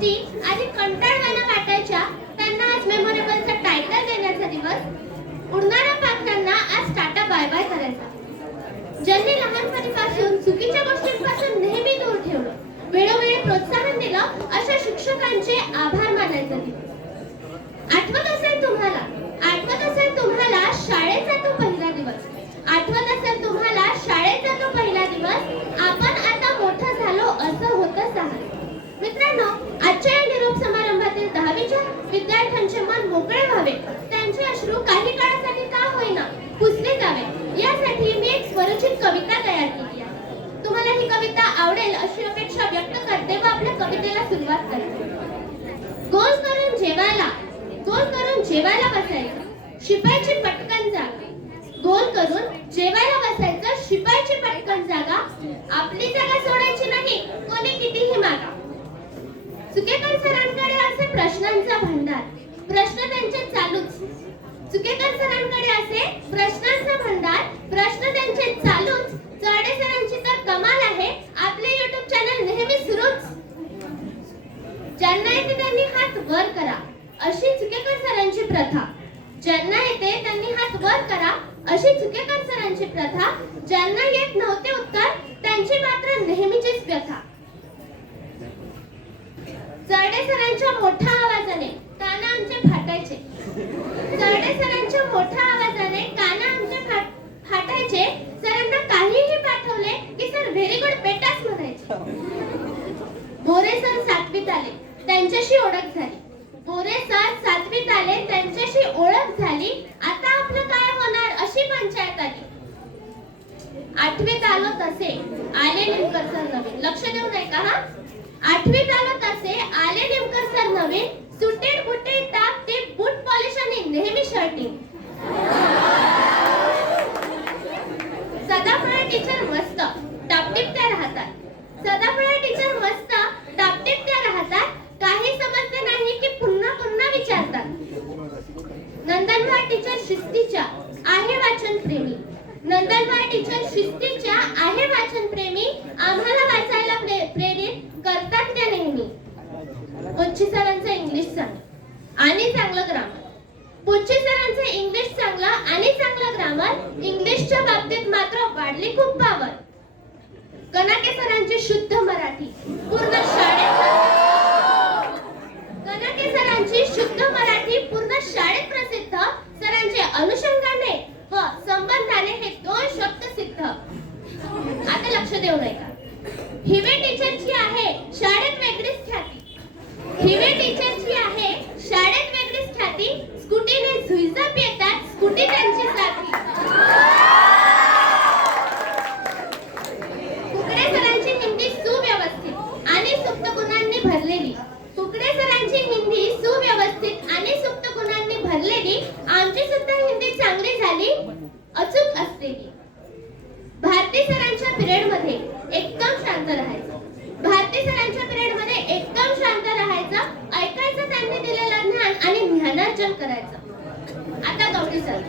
गोष्टी आधी कंटाळवाणं वाटायच्या. त्यांना आज मेमोरेबलचा टायटल देण्याचा दिवस. उडणाऱ्या पात्रांना आज टाटा बाय बाय करायचा. ज्यांनी लहानपणीपासून चुकीच्या गोष्टींपासून नेहमी दूर ठेवलं वेळोवेळी प्रोत्साहन दिलं अशा शिक्षकांचे आभार मानायचा. दिवस आठवत असेल तुम्हाला? आठवत असेल तुम्हाला शाळेचा तो पहिला दिवस? आठवत असेल तुम्हाला शाळेचा तो पहिला दिवस? आपण आता मोठं झालो असं होतच आहात मित्रांनो विद्यार्थ्यांचे मन मोकळे व्हावे. त्यांचे अश्रू काही काळासाठी का होईना पुसले जावे. यासाठी मी एक स्वरचित कविता तयार केली आहे. तुम्हाला ही कविता आवडेल अशी अपेक्षा व्यक्त करते व आपल्या कवितेला सुरुवात करते. गोल करून जेवायला गोल करून जेवायला बसायचं. शिपायची पटकन जागा. गोल करून जेवायला बसायचं. शिपायची पटकन जागा. आपली जागा चुकेकर सरांकडे असे प्रश्नांचा भंडार. प्रश्न त्यांचे चालूच. चुकेकर सरांकडे असे प्रश्नांचा भंडार. प्रश्न त्यांचे चालूच. चढे सरांची तर कमाल आहे. आपले युट्यूब चॅनल नेहमी सुरूच. ज्यांना येते त्यांनी हात वर करा. अशी चुकेकर सरांची प्रथा. ज्यांना येते त्यांनी हात वर करा. अशी चुकेकर सरांची प्रथा. ज्यांना येत नव्हते उत्तर. त्यांची मात्र नेहमीचीच व्यथा चढे सरांच्या मोठ्या आवाजाने कान आमचे फाटायचे. सरडे सरांच्या मोठ्या आवाजाने कान आमचे फाटायचे. सरांना काहीही पाठवले की सर व्हेरी गुड बेटाच म्हणायचे. बोरे सर सातवीत आले त्यांच्याशी ओळख झाली. बोरे सर सातवीत आले त्यांच्याशी ओळख झाली. आता आपलं काय होणार अशी पंचायत आली. आठवीत आलो तसे. आले नेमकर सर नवीन. लक्ष देऊ नये का हा. आठवीत निमकर सुटेड बुटेड टाप ते बूट पॉलिश आणि नेहमी शर्टिंग सदाफळ टीचर मस्त टापटीप त्या राहतात. सदाफळ टीचर मस्त टापटीप त्या राहतात. काही समजते नाही की पुन्हा पुन्हा विचारतात. नंदनबाई टीचर शिस्तीच्या आहे वाचन प्रेमी नंदनबाई टीचर शिस्तीच्या आहे वाचन प्रेमी आम्हाला वाचायला प्रे- प्रेरित करतात त्या नेहमी पुच्छी सरांचं इंग्लिश चांगलं आणि चांगलं ग्रामर पुच्छी सरांचं इंग्लिश चांगलं आणि चांगलं ग्रामर इंग्लिशच्या बाबतीत मात्र वाढली खूप पावर. कनाके सरांची शुद्ध मराठी पूर्ण शाळेत कनाके सरांची शुद्ध मराठी पूर्ण शाळेत प्रसिद्ध. सरांचे अनुषंगाने व संबंधाने हे दोन शब्द सिद्ध. आता लक्ष देऊ नये का हिवे टीचरची आहे शाळेत वेगळीच ख्याती. हिवे टीचरची आहे शाळेत वेगळीच ख्याती स्कूटीने झुईजाप येतात स्कूटी त्यांची साथी कुकडे सरांची हिंदी सुव्यवस्थित आणि सुप्त गुणांनी भरलेली कुकडे सरांची हिंदी ज्ञाने सुप्त गुणांनी भरलेली आमची सुद्धा हिंदी चांगली झाली अचूक असलेली. भारती सरांच्या पिरियडमध्ये एकदम शांत राहायचं. भारती सरांच्या पिरियडमध्ये एकदम शांत राहायचं ऐकायचं त्यांनी दिलेलं ज्ञान आणि ज्ञानार्जन करायचं. आता गौडी सर.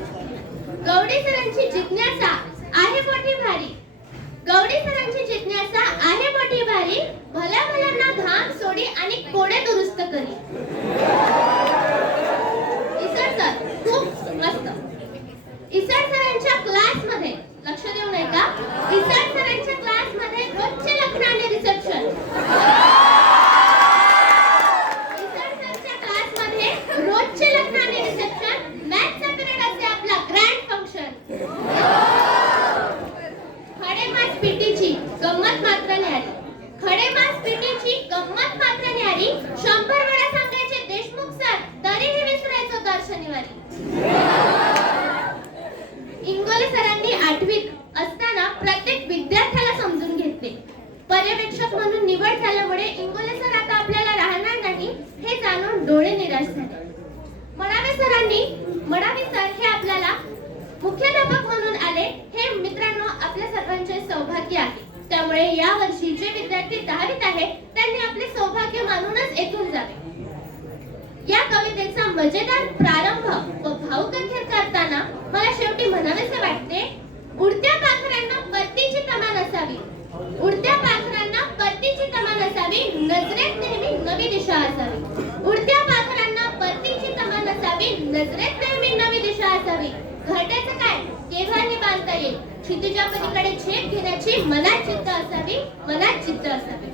गौडी सरांची जिज्ञासा आहे मोठी भारी गौडी सरांची जिज्ञासा आहे मोठी भारी भल्या भल्यांना घाम सोडी आणि कोडे दुरुस्त करी इसर सर खूप मस्त इसर सरांच्या क्लासमध्ये लक्ष देऊ नये का इसर सरांच्या क्लासमध्ये रोजचे लग्न आणि रिसेप्शन इसर सरच्या क्लासमध्ये रोजचे लग्न आणि रिसेप्शन मॅथचा पिरियड असते आपला ग्रँड फंक्शन खडेमास पिटीची गंमत मात्र न्यारी. खडेमास पिटीची गंमत मात्र न्यारी. शंभर वेळा सांगायचे देशमुख सर तरीही विसरायचो दर शनिवारी. इंगोले सरांनी आठवीत असताना प्रत्येक विद्यार्थ्याला समजून घेतले. पर्यवेक्षक म्हणून निवड झाल्यामुळे इंगोले सर आता आपल्याला राहणार नाही हे जाणून डोळे निराश झाले. मडावे सरांनी मडावे सर हे आपल्याला मुख्याध्यापक म्हणून आले हे मित्रांनो आपल्या सर्वांचे सौभाग्य आहे. त्यामुळे या वर्षी जे विद्यार्थी दहावीत आहेत त्यांनी आपले सौभाग्य मानूनच येथून जावे. या कवितेचा मजेदार प्रारंभ व भाऊक अखेर करताना मला शेवटी म्हणावेसे वाटते उडत्या पाखरांना परतीची कमान असावी. उडत्या पाखरांना पत्तीची कमान असावी नजरेत नेहमी नवी दिशा असावी. उडत्या पाखरांना पत्तीची कमान असावी नजरेत नेहमी नवी दिशा असावी. घाटाचं काय? केव्हाही बांधता येईल. क्षितिजा पलीकडे झेप घेण्याची मनात चित्त असावी मनात चित्त असावी.